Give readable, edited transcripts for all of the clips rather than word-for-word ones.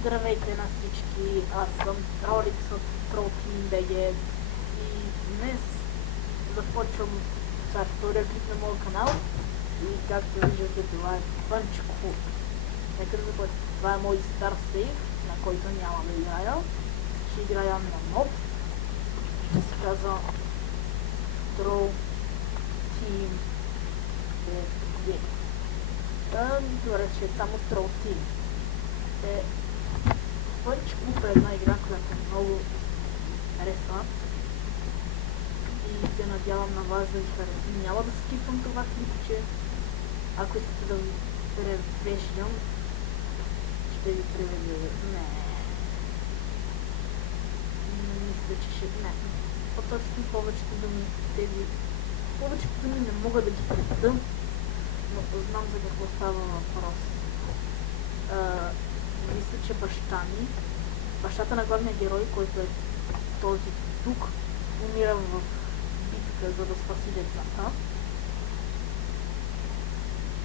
Здравейте на всички, аз съм Роликс от TrollTeam.bg и днес започвам с втория клип на моя канал и както виждате това е Punch Club. Нека да започвам. Това е мой стар сейф, на който няма да играя. Ще играя на нов. Ще се казва TrollTeam.bg. Добре, ще е само TrollTeam. Punch Club е една игра, която много харесва и се надявам на вас да ви хареса. Няма да скипвам това клипче. Ако искате да ви превеждам, ще ви преведа. Не мисля, че ще... Не. По-точно повечето думи не мога да ги преведа, но знам за какво става въпрос. Мисля, че бащата на главния герой, който е този тук, умира в битка, за да спаси децата.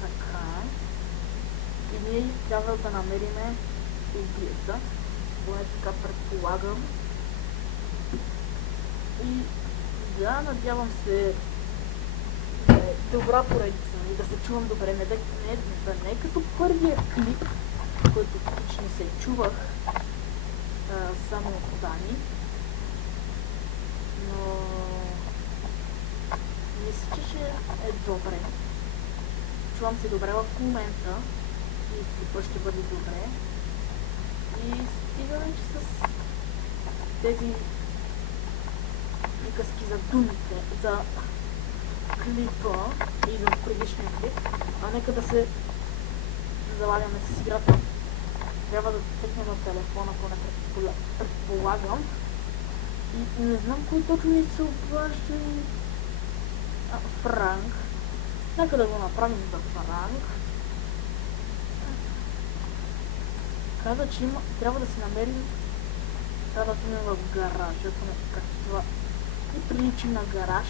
Така. И ние трябва да намериме убиеца, поне така предполагам. И да, надявам се добра поредица и да се чувам добре, не като първия клип, който лично се чувах само от Дани, но мисля, че ще е добре. Чувам се добре в момента и клипът ще бъде добре. И стигаме, че с тези приказки за думите, за клипа и за предишния клип, а нека да се залагаме с играта. Трябва да тъкне на телефона, поне предполагам. И не знам кой точно ми се обажда. Франк. Нека да го направим за Франк. Каза, че трябва да си намерим. Трябва да сме в гаража, поне както това и приличи на гараж.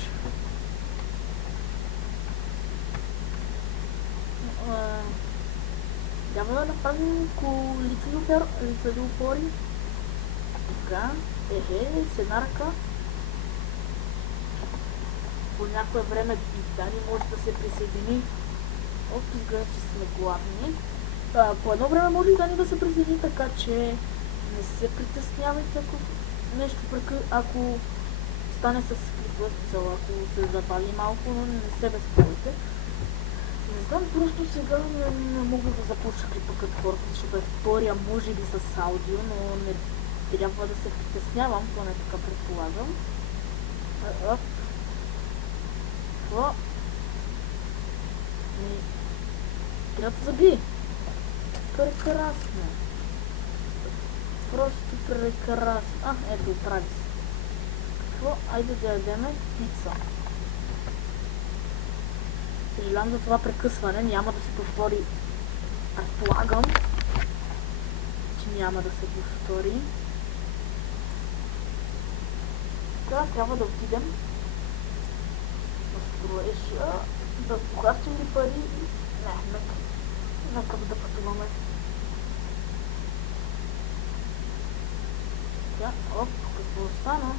Трябва да направим лицеви опори. Така, с една ръка. По някое време и Дани може да се присъедини. Изглежда, че сме гладни. По едно време може и Дани да се присъедини, така че не се притеснявайте, ако стане с клипа, ако се забави малко, но не се безпокойте. Не знам, просто сега не мога да започна клипа като хората, защото е втория, може би с аудио, но не трябва да се притеснявам, поне така предполагам. Това... трябва да забие. Прекрасно. Просто прекрасно. Ето, прави се. Какво? Айде да ядеме пица. Съжалявам за това прекъсване, няма да се повтори. Предполагам, че няма да се повтори. Сега трябва да отидем на строежа, да погасим ли пари. Нека да пътуваме. Сега, какво остана?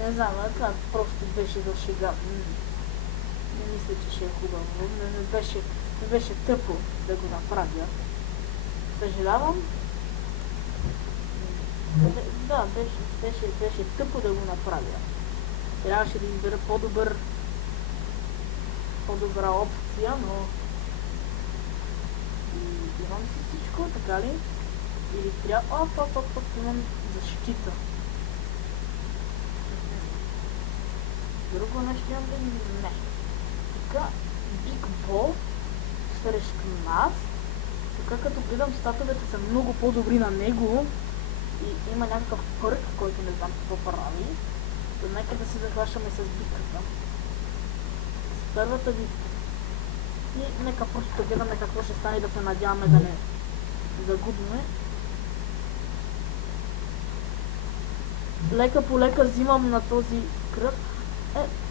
Не знам, това просто беше за шега. Не мисля, че ще е хубаво. Не беше тъпо да го направя. Съжалявам. Да, беше тъпо да го направя. Трябваше да избера по-добра опция, но имам си всичко, така ли? Или трябва... имам защита. Друго нещо имам да не. Така, Big Ball срещу нас. Така като гледам статовете са много по-добри на него. И има някакъв пърк, който не знам какво прави. То нека да се захващаме с битката. С първата битка. И нека просто да гледаме какво ще стане, да се надяваме да не загубиме. лека по лека взимам на този кръв.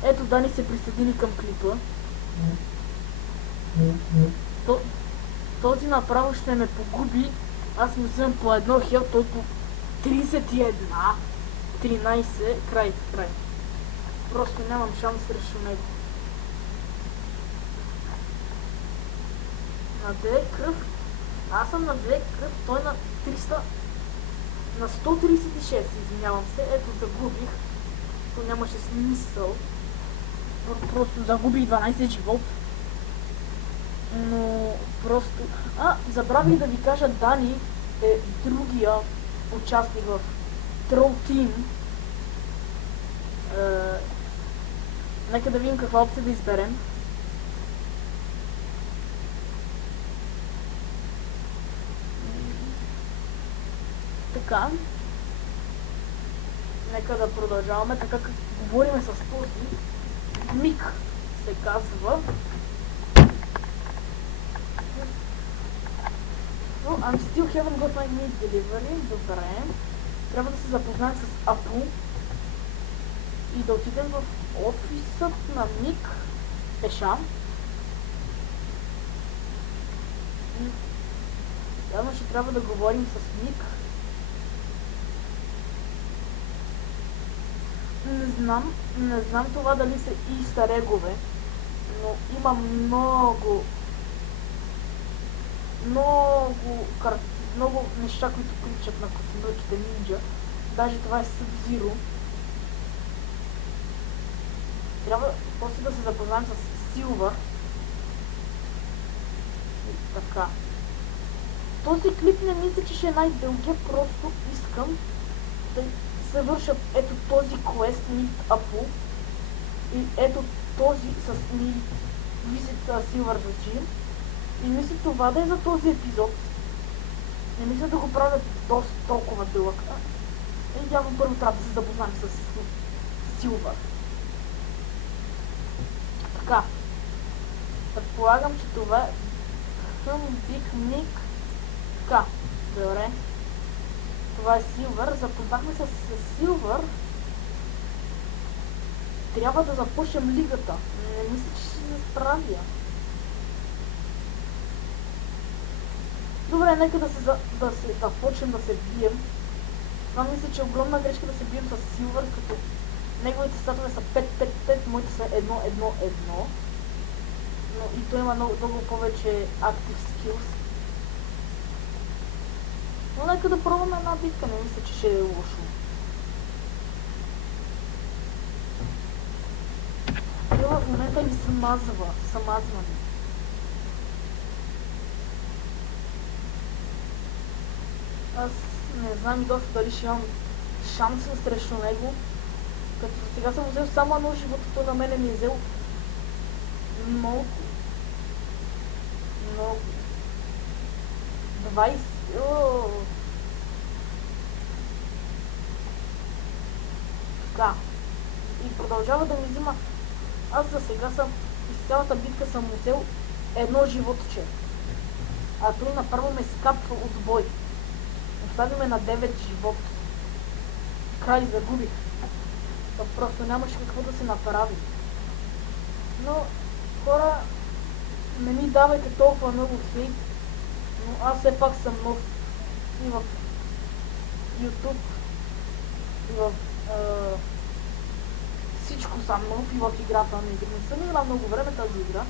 Ето Дани се присъедини към клипа. Този направо ще ме погуби. Аз му взимам по едно хел, той по 31. 13. Край. Просто нямам шанс срещу него. На 9 кръв. Аз съм на 2 кръв, той на 300. На 136, извинявам се. Ето загубих. То нямаше смисъл. Просто загубих 12 живот. Но просто... забравих да ви кажа, Дани е другия участник в Troll Team. Нека да видим каква опция да изберем. Така. Нека да продължаваме, така как говориме с този. Мик се казва. No, I'm still haven't got my meat delivery. Добре. Трябва да се запознаем с Апу. И да отидем в офисът на Мик. Пеша. Явно ще трябва да говорим с Мик. Не знам това дали са истарегове, но има много неща, които приличат на космическите нинджа. Даже това е Sub-Zero. Трябва после да се запознаем с Silver. И така. Този клип не мисля, че ще е най-дългия, просто искам да се върша ето този квест Meet Apu и ето този с Visit Silver Regime. И мисля това да е за този епизод. Не мисля да го правя доста толкова дълъг. И явно първо трябва да се запознаем с Silver. Така. Предполагам, че това е Big Nick. Така. Добре. Това е Silver. Запознахме се с Silver. Трябва да започнем лигата. Не мисля, че ще се справя. Добре, нека да започнем да се бием. Това мисля, че е огромна грешка да се бием с Silver, като неговите статове са 5-5-5, моите са 1-1-1. Но и той има много повече active skills. Но нека да пробваме една битка, не мисля, че ще е лошо. Това в момента ми самазване. Аз не знам изобщо дали ще имам шанс срещу него. Като сега съм взел само едно живото, то на мене ми е взел много. 20. Така. И продължава да ми взима. Аз за сега съм из цялата битка съм взел едно животче. А той направо ме скапва от бой. Остави ме на 9 живот. Край, загубих. Просто нямаше какво да се направи. Но, хора, не ми давайте толкова много хейт. Но аз все пак съм нов и в YouTube, и в всичко съм нов, и в играта. Не съм играл много време тази игра,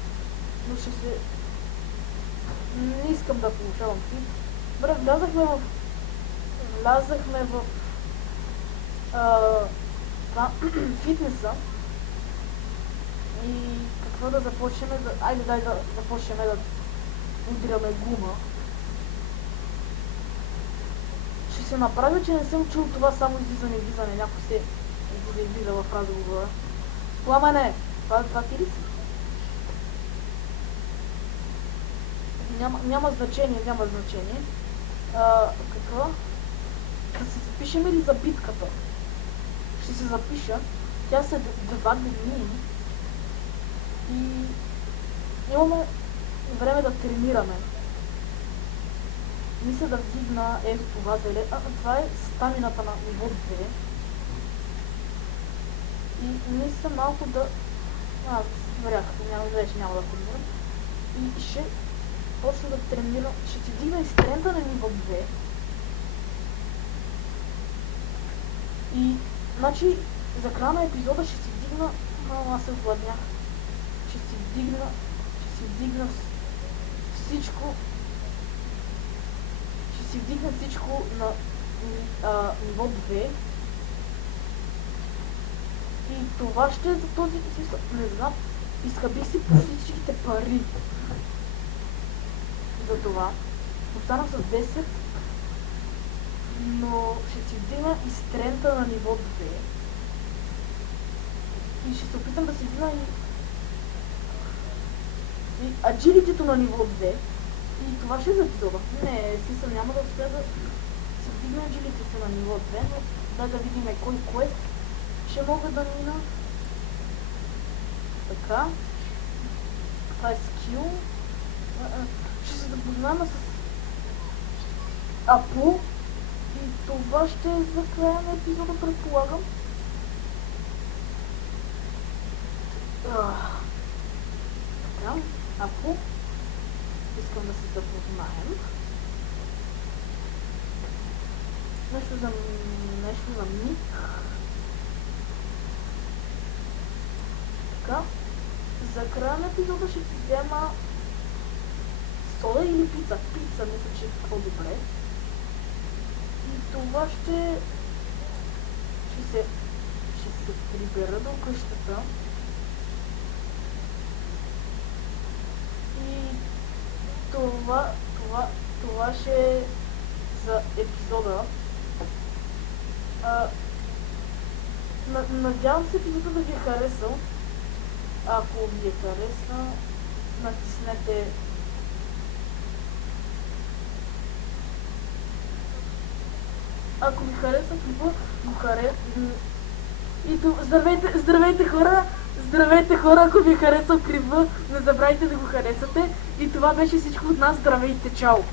но ще се... Не искам да получавам хейт. Добре, влязахме в фитнеса и какво да започнем да... Айде дай да започнем да удряме гума. Ще се направя, че не съм чул това само излизане, някой се излиза в разговора. Пламене! Това ти ли си? Няма значение. Какво? Да се запишем ли за битката? Ще се запиша. Тя след 2 дни. И имаме време да тренираме. Мисля да вдигна ето това зеле. Това е стамината на ниво 2. И мисля малко да... варях, вече няма да тренирам. И ще почна да тренирам, ще си дигна и стренда на ниво 2. И, значи, за края на епизода ще си вдигна... аз се владнях. Ще си вдигна всичко... Ще си вдигна всичко на ниво 2. И това ще е за този смисъл. Не знам. Изхабих си почти всичките пари. За това. Останах с 10. Но ще си вдигна и стрента на ниво 2. И ще се опитам да си вдигна и agility-то на ниво 2. И това ще е за епизода. Не, смисъл няма да успея да си вдигна agility-то на ниво 2, но дай да видим кой квест ще мога да мина. Така. Това е скил. Ще се запознаем с Апу. И това ще е за края на епизода, предполагам. Така. Апу. Искам да се запознаем. Нещо за ник. Така. За края на епизода ще си взема сода или пица. Пица, мисля, че е по-добре. И това ще се прибера до къщата. И това ще е за епизода. Надявам се епизода да ви е харесал. Ако ви е хареса, натиснете ако ви хареса клипа, го и здравейте хора! Здравейте хора, ако ви е харесал клипа, не забравяйте да го харесате. И това беше всичко от нас. Здравейте, чао!